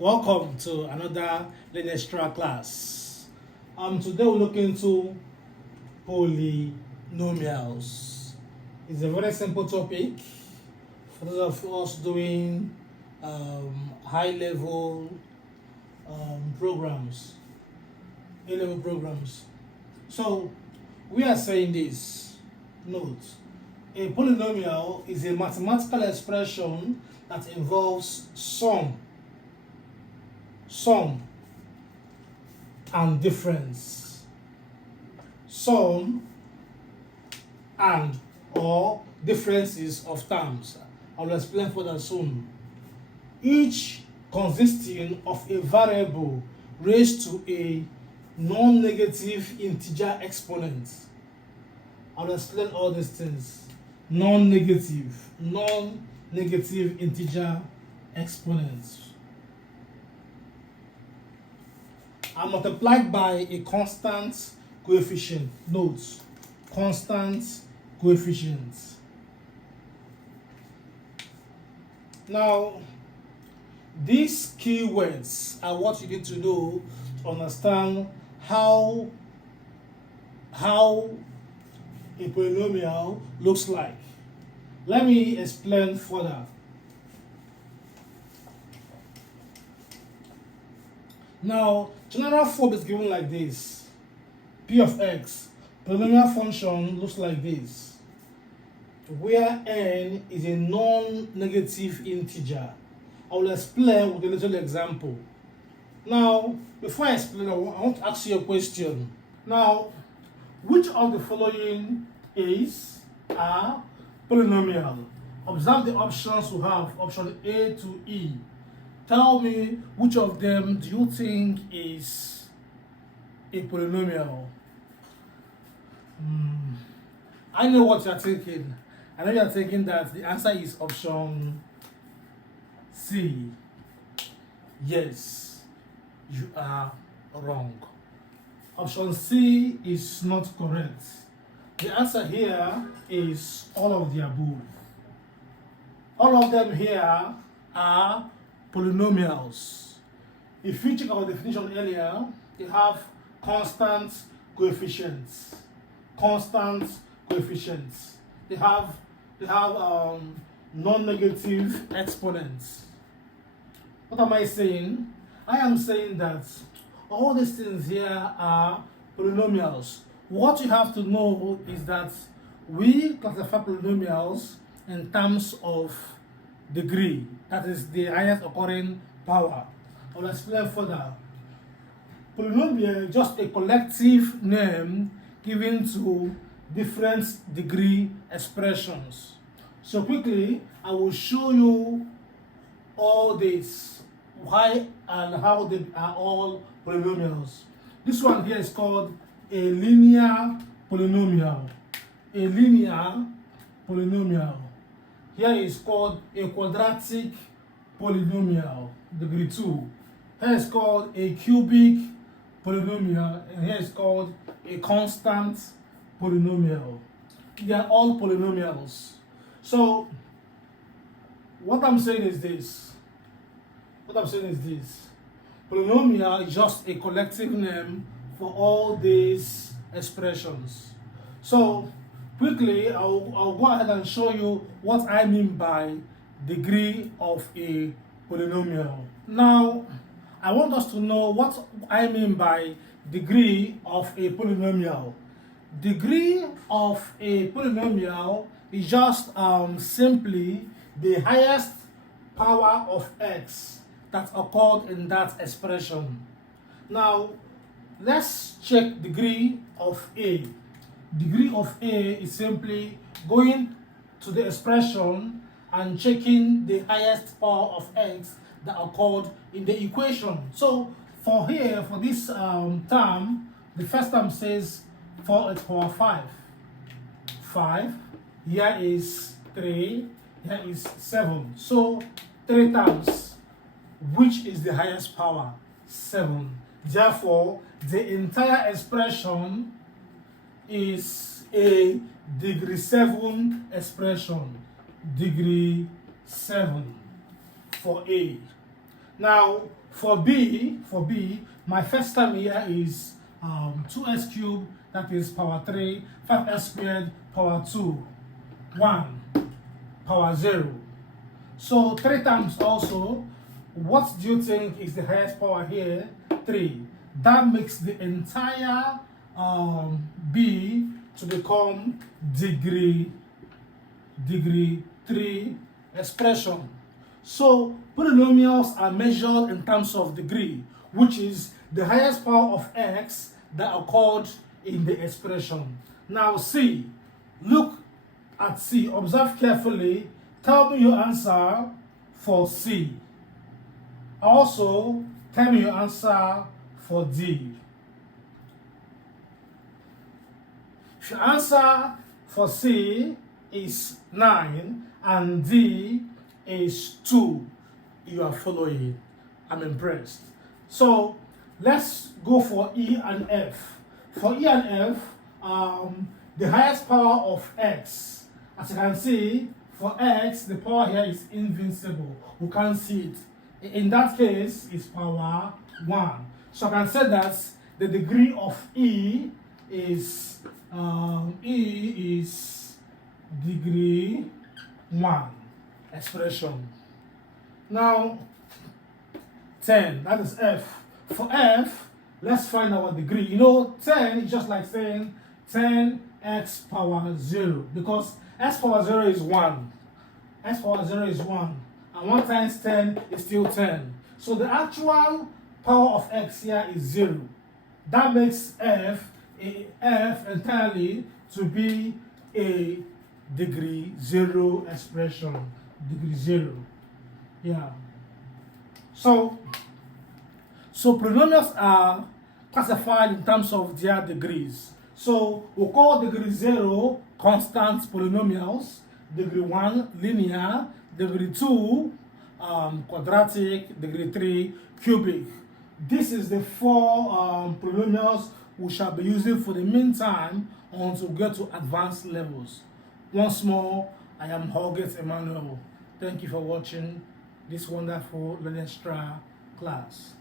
Welcome to another linear extra class. Today we'll look into polynomials. It's a very simple topic for those of us doing high-level programs, A-level programs. So we are saying this. Note: a polynomial is a mathematical expression that involves sum and difference, sum and or differences of terms. I will explain further soon. Each consisting of a variable raised to a non-negative integer exponent. I will explain all these things. Non-negative integer exponents are multiplied by a constant coefficient. Note: constant coefficient. Now, these keywords are what you need to know to understand how a polynomial looks like. Let me explain further. Now, general form is given like this. P of x, polynomial function looks like this, where n is a non-negative integer. I will explain with a little example. Now, before I explain, I want to ask you a question. Now, which of the following are polynomial? Observe the options we have, option A to E. Tell me which of them do you think is a polynomial? I know what you are thinking. I know you are thinking that the answer is option C. Yes, you are wrong. Option C is not correct. The answer here is all of the above. All of them here are polynomials. If you check our definition earlier, they have constant coefficients. They have non-negative exponents. What am I saying? I am saying that all these things here are polynomials. What you have to know is that we classify polynomials in terms of degree, that is the highest occurring power. I will explain further. Polynomial is just a collective name given to different degree expressions. So quickly, I will show you all this, why and how they are all polynomials. This one here is called a linear polynomial. A linear polynomial. Here is called a quadratic polynomial, degree 2. Here is called a cubic polynomial, and here is called a constant polynomial. They are all polynomials. So, what I'm saying is this. Polynomial is just a collective name for all these expressions. So, quickly, I'll go ahead and show you what I mean by degree of a polynomial. Now, I want us to know what I mean by degree of a polynomial. Degree of a polynomial is just simply the highest power of x that occurred in that expression. Now, let's check degree of A. Degree of A is simply going to the expression and checking the highest power of x that occurred in the equation. So for here, for this term, the first term says 4 to the power 5. 5. Here is 3. Here is 7. So 3 times. Which is the highest power? 7. Therefore, the entire expression is a degree 7 expression. Degree 7 for A. Now, For B, my first term here is 2x cubed, that is power 3, 5x squared, power 2, 1, power 0. So 3 times also, what do you think is the highest power here? 3. That makes the entire B to become degree 3 expression. So polynomials are measured in terms of degree, which is the highest power of x that occurred in the expression. Now C, look at C, observe carefully, tell me your answer for C. Also, tell me your answer for D. If your answer for C is 9 and D is 2, you are following. I'm impressed. So let's go for E and F. For E and F, the highest power of x, as you can see, for x, the power here is invincible. We can't see it. In that case, it's power 1. So I can say that the degree of E is degree 1 expression. Now 10, that is F. For F, let's find our degree. You know, 10 is just like saying 10x power 0, because x power 0 is 1. X power 0 is 1. And 1 times 10 is still 10. So the actual power of x here is 0. That makes F entirely to be a degree 0 expression. Degree 0. Yeah. So polynomials are classified in terms of their degrees. So we'll call degree 0 constant polynomials, degree 1 linear, degree 2 quadratic, degree 3 cubic. This is the 4 polynomials we shall be using for the meantime until we get to advanced levels. Once more, I am Holgate Emmanuel. Thank you for watching this wonderful Learn Extra class.